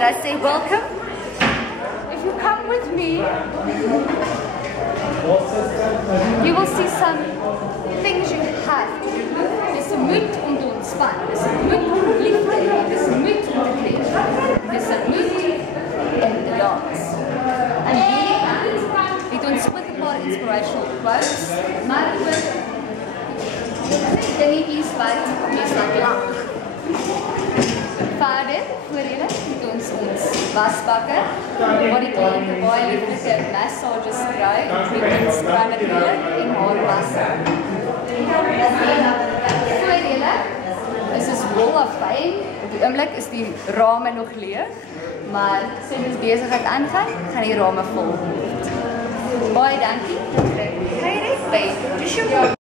and I say welcome. If you come with me, you will see some things you have to do. Dis 'n moed om te ontspan, dis 'n moed om lief te hê, dis 'n moed om te kleef, dis 'n moed om te dans. En hier het ons met 'n paar inspirational quotes, maar ook dingetjies wat mens laat lag. Verder, voor julle het ons wasbakke, waar die kliënte baie lieflike massages kry, treatments kry natuurlijk en haarwasse. Voor julle is ons wall of fame. Op die oomblik is die rame nog leeg, maar sien ons besigheid aangaan, gaan die rame vol word. Baie dankie. Hey, by